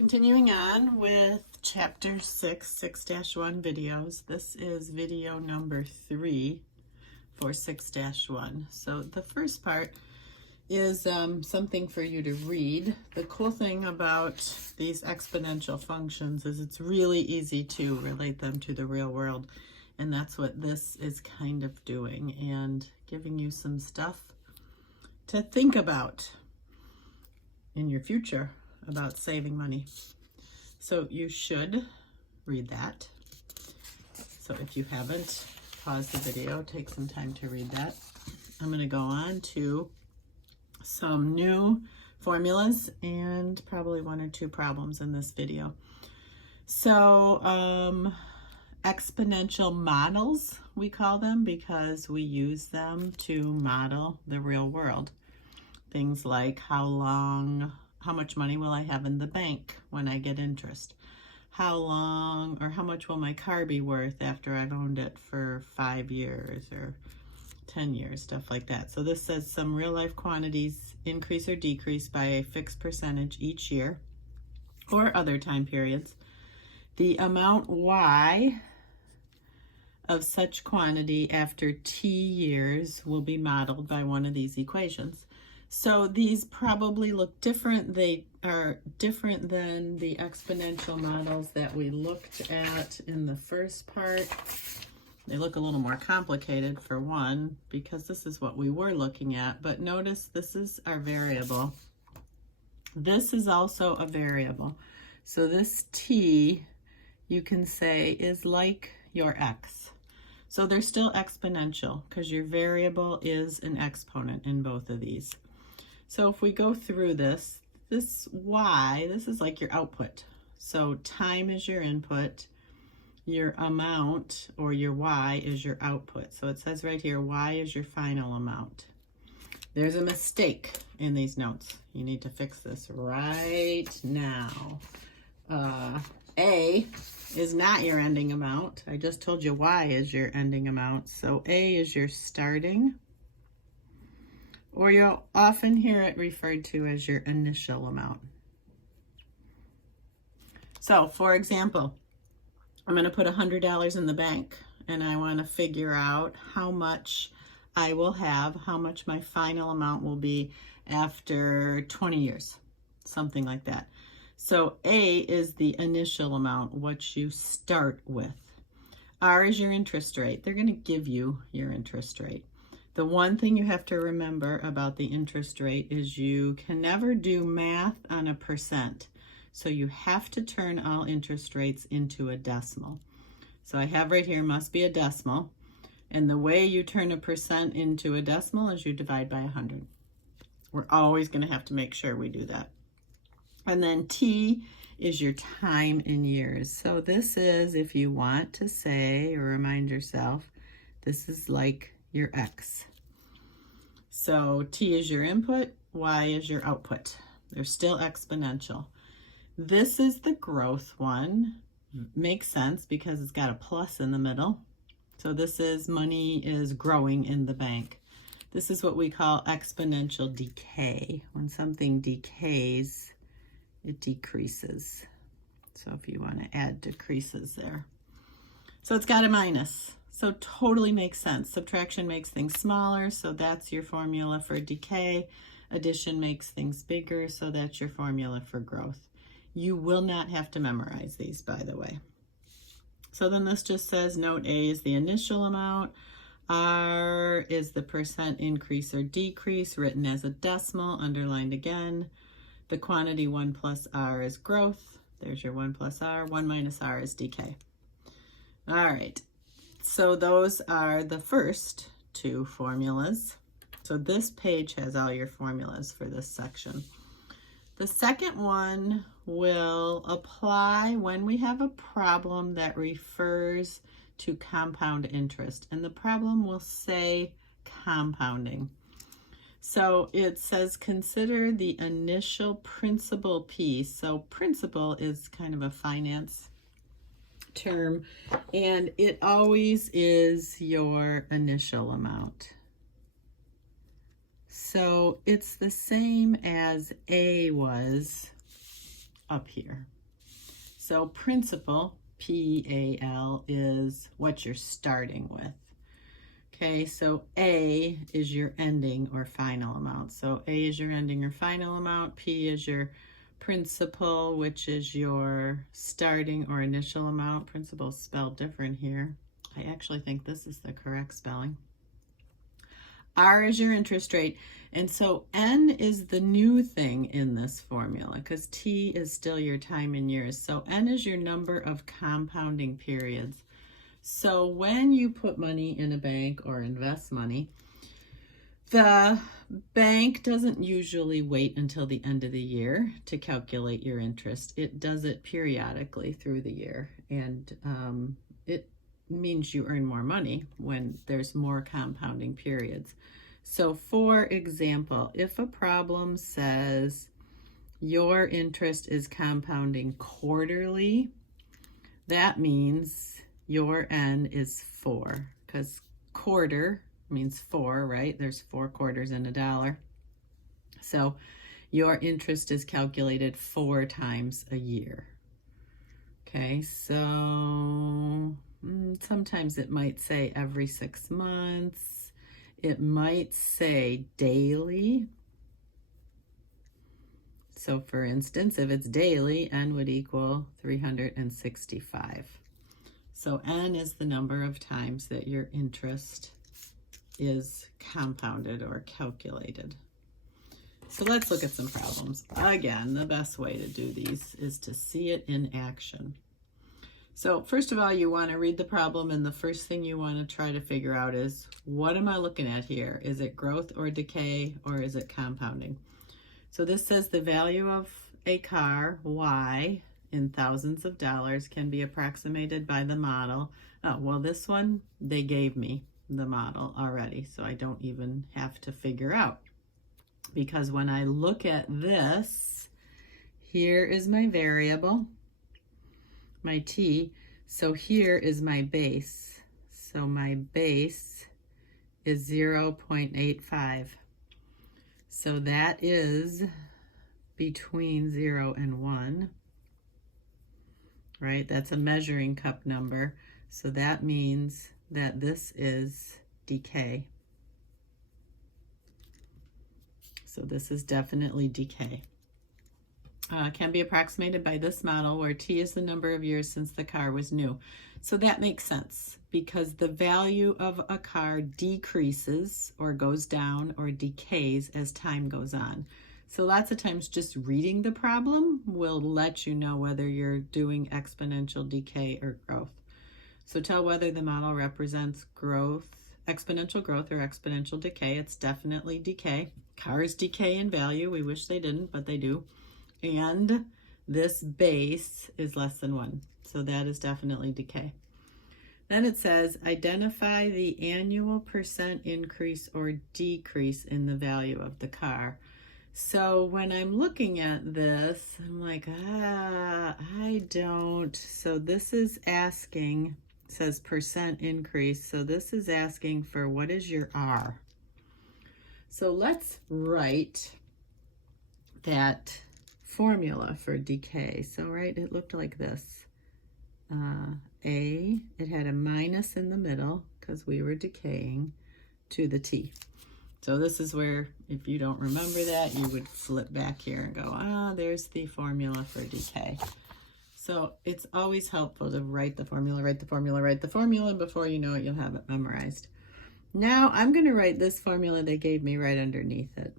Continuing on with chapter 6-1 videos. This is video number 3 for 6-1. So the first part is something for you to read. The cool thing about these exponential functions is it's really easy to relate them to the real world. And that's what this is kind of doing, and giving you some stuff to think about in your future about saving money. So you should read that. So if you haven't, pause the video, take some time to read that. I'm going to go on to some new formulas and probably 1 or 2 problems in this video. So exponential models, we call them, because we use them to model the real world. Things like how much money will I have in the bank when I get interest? How long or how much will my car be worth after I've owned it for 5 years or 10 years, stuff like that. So this says some real life quantities increase or decrease by a fixed percentage each year or other time periods. The amount Y of such quantity after T years will be modeled by one of these equations. So these probably look different. They are different than the exponential models that we looked at in the first part. They look a little more complicated for one, because this is what we were looking at. But notice this is our variable. This is also a variable. So this T, you can say, is like your X. So they're still exponential because your variable is an exponent in both of these. So if we go through this Y, this is like your output. So time is your input, your amount, or your Y, is your output. So it says right here, Y is your final amount. There's a mistake in these notes. You need to fix this right now. A is not your ending amount. I just told you Y is your ending amount. So A is your starting, or you'll often hear it referred to as your initial amount. So for example, I'm going to put $100 in the bank, and I want to figure out how much I will have, how much my final amount will be after 20 years, something like that. So A is the initial amount, what you start with. R is your interest rate. They're going to give you your interest rate. The one thing you have to remember about the interest rate is you can never do math on a percent. So you have to turn all interest rates into a decimal. So I have right here, must be a decimal. And the way you turn a percent into a decimal is you divide by 100. We're always going to have to make sure we do that. And then T is your time in years. So this is, if you want to say or remind yourself, this is like your X. So T is your input, Y is your output. They're still exponential. This is the growth one. Makes sense because it's got a plus in the middle. So this is money is growing in the bank. This is what we call exponential decay. When something decays, it decreases. So if you want to add decreases there. So it's got a minus. So totally makes sense. Subtraction makes things smaller, so that's your formula for decay. Addition makes things bigger, so that's your formula for growth. You will not have to memorize these, by the way. So then this just says note A is the initial amount. R is the percent increase or decrease, written as a decimal, underlined again. The quantity 1 plus R is growth. There's your 1 plus R. 1 minus R is decay. All right. So those are the first 2 formulas. So this page has all your formulas for this section. The second one will apply when we have a problem that refers to compound interest. And the problem will say compounding. So it says consider the initial principal piece. So principal is kind of a finance term, and it always is your initial amount. So it's the same as A was up here. So principal, P-A-L, is what you're starting with. Okay, so A is your ending or final amount. So A is your ending or final amount. P is your principal, which is your starting or initial amount. Principal is spelled different here. I actually think this is the correct spelling. R is your interest rate. And so N is the new thing in this formula because T is still your time in years. So N is your number of compounding periods. So when you put money in a bank or invest money, the bank doesn't usually wait until the end of the year to calculate your interest. It does it periodically through the year, and it means you earn more money when there's more compounding periods. So for example, if a problem says your interest is compounding quarterly, that means your N is 4, because quarter means 4, right? There's 4 quarters in a dollar. So your interest is calculated 4 times a year. Okay, so sometimes it might say every 6 months. It might say daily. So for instance, if it's daily, N would equal 365. So N is the number of times that your interest is compounded or calculated. So let's look at some problems. Again, the best way to do these is to see it in action. So first of all, you want to read the problem, and the first thing you want to try to figure out is, what am I looking at here? Is it growth or decay, or is it compounding? So this says the value of a car, Y, in thousands of dollars can be approximated by the model. Oh, well, this one, they gave me the model already, so I don't even have to figure out. Because when I look at this, here is my variable, my T. So here is my base. So my base is 0.85. So that is between 0 and 1, right? That's a measuring cup number. So that means that this is decay. So this is definitely decay. Can be approximated by this model where T is the number of years since the car was new. So that makes sense because the value of a car decreases or goes down or decays as time goes on. So lots of times just reading the problem will let you know whether you're doing exponential decay or growth. So tell whether the model represents growth, exponential growth or exponential decay. It's definitely decay. Cars decay in value. We wish they didn't, but they do. And this base is less than 1. So that is definitely decay. Then it says, identify the annual percent increase or decrease in the value of the car. So when I'm looking at this, I'm like, I don't. So this is asking, it says percent increase. So this is asking for what is your R. So let's write that formula for decay. So right, it looked like this. A, it had a minus in the middle because we were decaying to the T. So this is where, if you don't remember that, you would flip back here and go, there's the formula for decay. So it's always helpful to write the formula, and before you know it, you'll have it memorized. Now I'm going to write this formula they gave me right underneath it.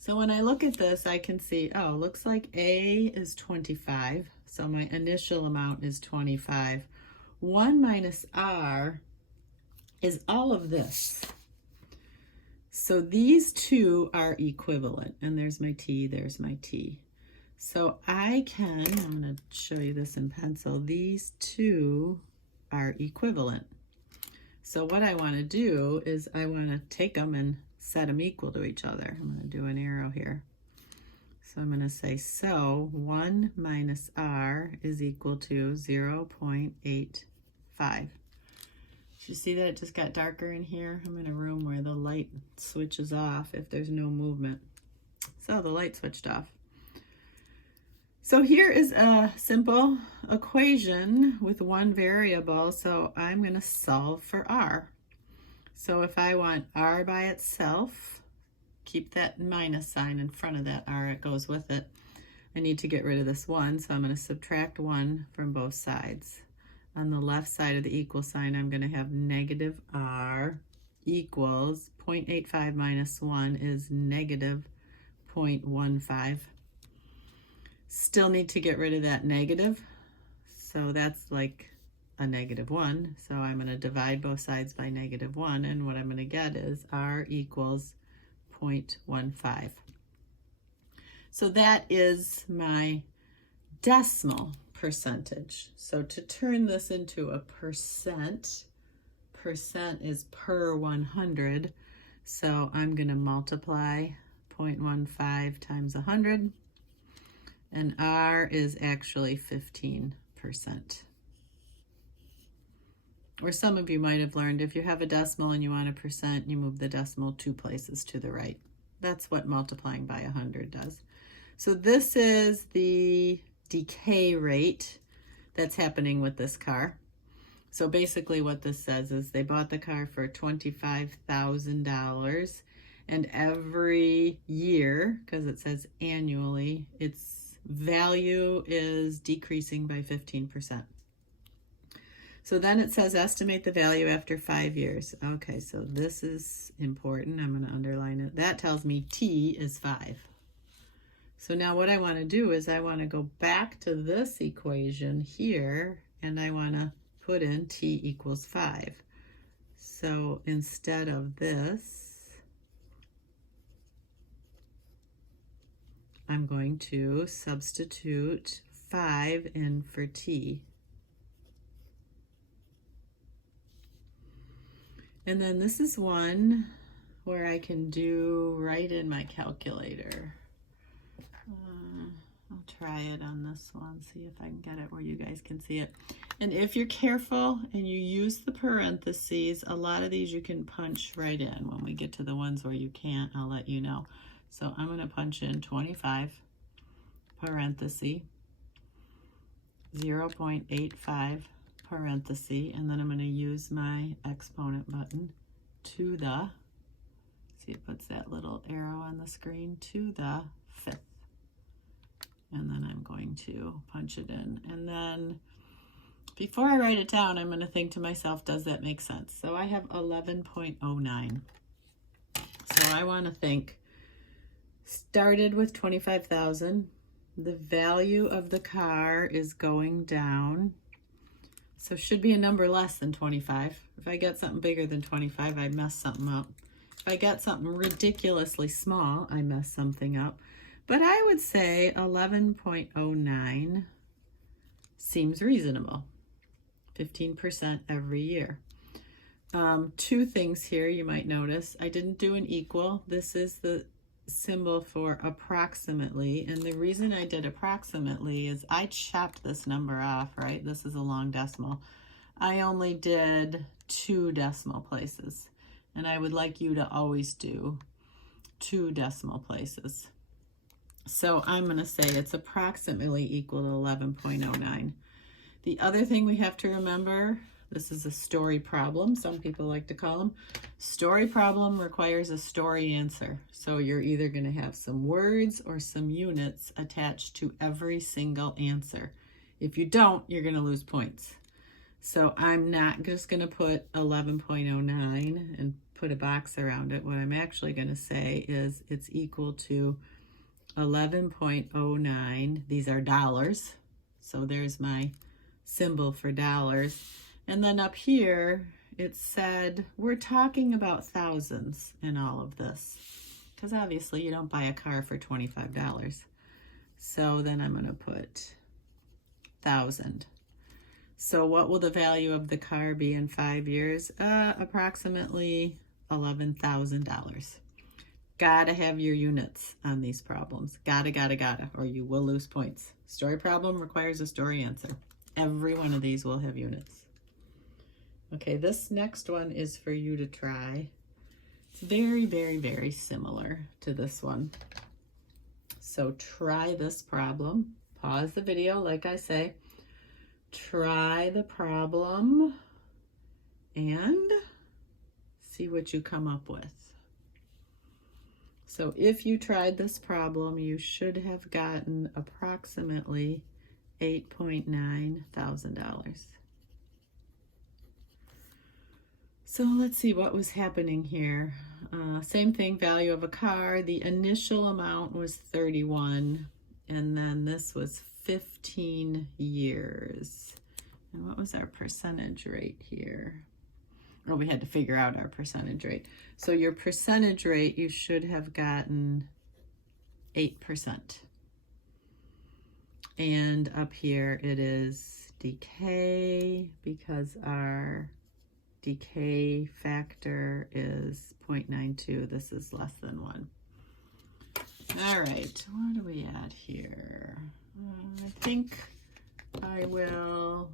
So when I look at this, I can see, looks like A is 25. So my initial amount is 25. 1 minus R is all of this. So these two are equivalent. And there's my T, there's my T. So I'm going to show you this in pencil. These two are equivalent. So what I want to do is I want to take them and set them equal to each other. I'm going to do an arrow here. So I'm going to say, so 1 minus R is equal to 0.85. Did you see that it just got darker in here? I'm in a room where the light switches off if there's no movement. So the light switched off. So here is a simple equation with one variable. So I'm going to solve for r. So if I want r by itself, keep that minus sign in front of that r, it goes with it. I need to get rid of this 1, so I'm going to subtract 1 from both sides. On the left side of the equal sign, I'm going to have negative r equals 0.85 minus 1 is negative 0.15. Still need to get rid of that negative, so that's like a negative 1. So I'm going to divide both sides by negative 1, and what I'm going to get is r equals 0.15. So that is my decimal percentage. So to turn this into a percent is per 100. So I'm going to multiply 0.15 times 100, and r is actually 15%. Or some of you might have learned if you have a decimal and you want a percent, you move the decimal 2 places to the right. That's what multiplying by 100 does. So this is the decay rate that's happening with this car. So basically what this says is they bought the car for $25,000, and every year, because it says annually, its value is decreasing by 15%. So then it says estimate the value after 5 years. Okay, so this is important. I'm going to underline it. That tells me T is 5. So now what I want to do is I want to go back to this equation here, and I want to put in T equals 5. So instead of this, I'm going to substitute 5 in for T. And then this is one where I can do right in my calculator. I'll try it on this one, see if I can get it where you guys can see it. And if you're careful and you use the parentheses, a lot of these you can punch right in. When we get to the ones where you can't, I'll let you know. So I'm going to punch in 25, parenthesis, 0.85, parenthesis, and then I'm going to use my exponent button to the, see it puts that little arrow on the screen, to the 5th. And then I'm going to punch it in. And then before I write it down, I'm going to think to myself, does that make sense? So I have 11.09. So I want to think, started with 25,000. The value of the car is going down. So should be a number less than 25. If I get something bigger than 25, I mess something up. If I get something ridiculously small, I mess something up. But I would say 11.09 seems reasonable. 15% every year. 2 things here you might notice. I didn't do an equal. This is the symbol for approximately. And the reason I did approximately is I chopped this number off, right? This is a long decimal. I only did 2 decimal places. And I would like you to always do 2 decimal places. So I'm going to say it's approximately equal to 11.09. The other thing we have to remember, this is a story problem, some people like to call them. Story problem requires a story answer. So you're either going to have some words or some units attached to every single answer. If you don't, you're going to lose points. So I'm not just going to put 11.09 and put a box around it. What I'm actually going to say is it's equal to 11.09. These are dollars. So there's my symbol for dollars. And then up here, it said we're talking about thousands in all of this. Because obviously you don't buy a car for $25. So then I'm going to put 1,000. So what will the value of the car be in 5 years? Approximately $11,000. Gotta have your units on these problems. Gotta, or you will lose points. Story problem requires a story answer. Every one of these will have units. Okay, this next one is for you to try. It's very, very, very similar to this one. So try this problem. Pause the video, like I say. Try the problem and see what you come up with. So if you tried this problem, you should have gotten approximately $8.9 thousand. So let's see what was happening here. Same thing, value of a car. The initial amount was 31, and then this was 15 years. And what was our percentage rate here? Oh, we had to figure out our percentage rate. So your percentage rate, you should have gotten 8%. And up here it is decay, because our decay factor is 0.92. This is less than 1. All right, what do we add here? I think I will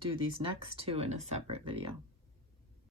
do these next two in a separate video.